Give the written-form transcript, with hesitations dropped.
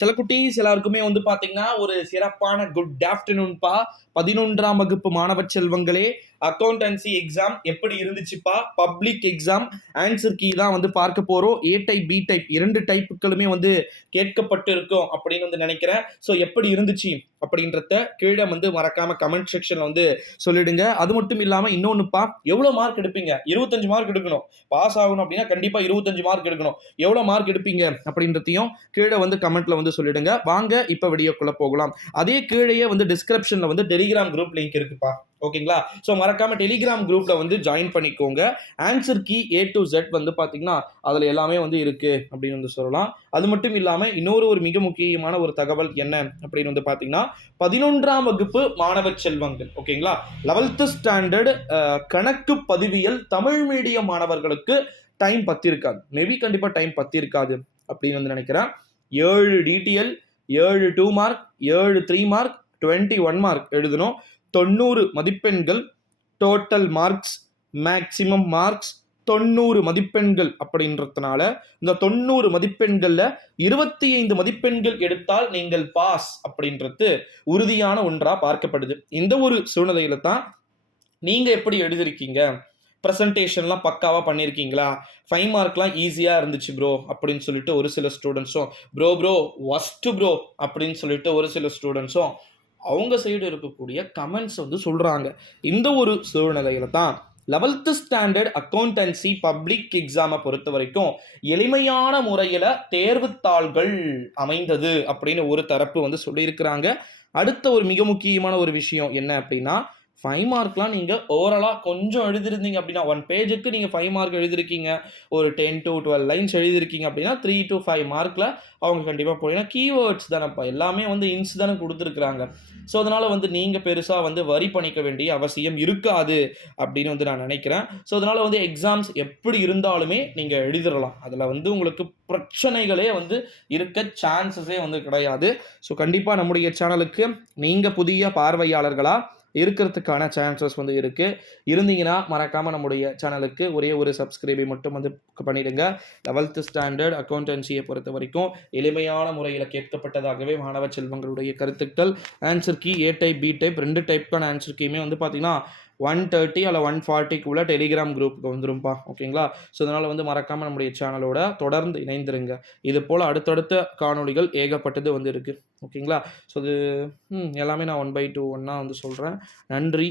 சில குட்டீஸ் எல்லாருக்குமே வந்து பாத்தீங்கன்னா ஒரு சிறப்பான குட் ஆஃப்டர்நூன்பா. 11ஆம் வகுப்பு மாணவ செல்வங்களே, அக்கௌண்டன்சி எக்ஸாம் எப்படி இருந்துச்சுப்பா? பப்ளிக் எக்ஸாம் ஆன்சர் கீ தான் வந்து பார்க்க போறோம். ஏ டைப் பி டைப் 2 டைப்புகளுமே வந்து கேட்கப்பட்டு இருக்கும் அப்படின்னு வந்து நினைக்கிறேன். ஸோ எப்படி இருந்துச்சு அப்படின்றத கீழே வந்து மறக்காம கமெண்ட் செக்ஷன்ல வந்து சொல்லிடுங்க. அது மட்டும் இல்லாம இன்னொன்னுப்பா, எவ்வளவு மார்க் எடுப்பீங்க? 25 மார்க் எடுக்கணும். பாஸ் ஆகணும் அப்படின்னா கண்டிப்பா 25 மார்க் எடுக்கணும். எவ்வளவு மார்க் எடுப்பீங்க அப்படின்றதையும் கீழே வந்து கமெண்ட்ல வந்து சொல்லிடுங்க. வாங்க இப்ப வீடியோக்குள்ள போகலாம். அதே கீழேயே வந்து டிஸ்கிரிப்ஷன்ல வந்து டெலிகிராம் குரூப் லிங்க் இருக்குப்பா. ஓகேங்களா? ஸோ மறக்காம டெலிகிராம் குரூப்ல வந்து ஜாயின் பண்ணிக்கோங்க. Answer key A to Z வந்து பாத்தீங்கன்னா அதுல எல்லாமே வந்து இருக்கு அப்படின்னு வந்து சொல்லலாம். அது மட்டும் இல்லாம இன்னொரு மிக முக்கியமான ஒரு தகவல் என்ன அப்படின்னு வந்து பாத்தீங்கன்னா 11ஆம் வகுப்பு மாணவ செல்வங்கள், ஓகேங்களா, 11th ஸ்டாண்டர்ட் கணக்கு பதிவியல் தமிழ் மீடியம் மாணவர்களுக்கு டைம் பத்திருக்காது. மேபி கண்டிப்பா டைம் பத்திருக்காது அப்படின்னு வந்து நினைக்கிறேன். 7 டிடிஎல், 7 2 மார்க், 7 3 மார்க், 21 மார்க் எழுதணும். 90 மதிப்பெண்கள் டோட்டல் மார்க்ஸ், மேக்சிமம் மார்க்ஸ் 90 மதிப்பெண்கள் அப்படின்றதுனால இந்த 90 மதிப்பெண்கள்ல 25 மதிப்பெண்கள் எடுத்தால் நீங்கள் பாஸ் அப்படின்றது உறுதியான ஒன்றா பார்க்கப்படுது. இந்த ஒரு சூழ்நிலையில தான் நீங்க எப்படி எழுதிருக்கீங்க, பிரசன்டேஷன்லாம் பக்காவா பண்ணியிருக்கீங்களா, 5 மார்க்லாம் ஈஸியா இருந்துச்சு ப்ரோ அப்படின்னு சொல்லிட்டு ஒரு சில ஸ்டூடெண்ட்ஸும், ப்ரோ ஒஸ்ட் ப்ரோ அப்படின்னு சொல்லிட்டு ஒரு சில ஸ்டூடெண்ட்ஸும் அவங்க சைடு இருக்கக்கூடிய கமெண்ட்ஸ் வந்து சொல்றாங்க. இந்த ஒரு சூழ்நிலையில தான் 11th ஸ்டாண்டர்ட் அக்கௌண்டன்சி பப்ளிக் எக்ஸாமை பொறுத்த வரைக்கும் எளிமையான முறையில் தேர்வுத்தாள்கள் அமைந்தது அப்படின்னு ஒரு தரப்பு வந்து சொல்லியிருக்கிறாங்க. அடுத்த ஒரு மிக முக்கியமான ஒரு விஷயம் என்ன அப்படின்னா, 5 மார்க்லாம் நீங்கள் ஓவராலாக கொஞ்சம் எழுதிருந்தீங்க அப்படின்னா, 1 பேஜுக்கு நீங்கள் 5 மார்க் எழுதிருக்கீங்க, ஒரு 10 to 12 லைன்ஸ் எழுதிருக்கீங்க அப்படின்னா 3 to 5 மார்க்கில் அவங்க கண்டிப்பாக போயினா கீவேர்ட்ஸ் தானேப்பா, எல்லாமே வந்து இன்ஸ் தானே கொடுத்துருக்குறாங்க. ஸோ அதனால் வந்து நீங்கள் பெருசாக வந்து வரி பண்ணிக்க வேண்டிய அவசியம் இருக்காது அப்படின்னு வந்து நான் நினைக்கிறேன். ஸோ அதனால் வந்து எக்ஸாம்ஸ் எப்படி இருந்தாலுமே நீங்கள் எழுதிடலாம். அதில் வந்து உங்களுக்கு பிரச்சனைகளே வந்து இருக்க சான்சஸே வந்து கிடையாது. ஸோ கண்டிப்பாக நம்முடைய சேனலுக்கு நீங்கள் புதிய பார்வையாளர்களாக இருக்கிறதுக்கான சான்சஸ் வந்து இருக்கு. இருந்தீங்கன்னா மறக்காம நம்முடைய சேனலுக்கு ஒரே ஒரு சப்ஸ்கிரைபை மட்டும் வந்து பண்ணிடுங்க. 11th ஸ்டாண்டர்ட் அக்கௌண்டன்சியை பொறுத்த வரைக்கும் எளிமையான முறையில் கேட்கப்பட்டதாகவே மாணவ செல்வங்களுடைய கருத்துக்கள். Answer key A type B type 2 டைப்க்கான ஆன்சர் கீயுமே வந்து பார்த்தீங்கன்னா 130 அல்ல 140க்குள்ள டெலிகிராம் குரூப்புக்கு வந்துரும்ப்பா. ஓகேங்களா? ஸோ அதனால் வந்து மறக்காமல் நம்முடைய சேனலோட தொடர்ந்து இணைந்திருங்க. இது போல் அடுத்தடுத்த காணொளிகள் ஏகப்பட்டது வந்து இருக்குது. ஓகேங்களா? ஸோ அது எல்லாமே நான் 1/2 ஒன்றா வந்து சொல்கிறேன். நன்றி.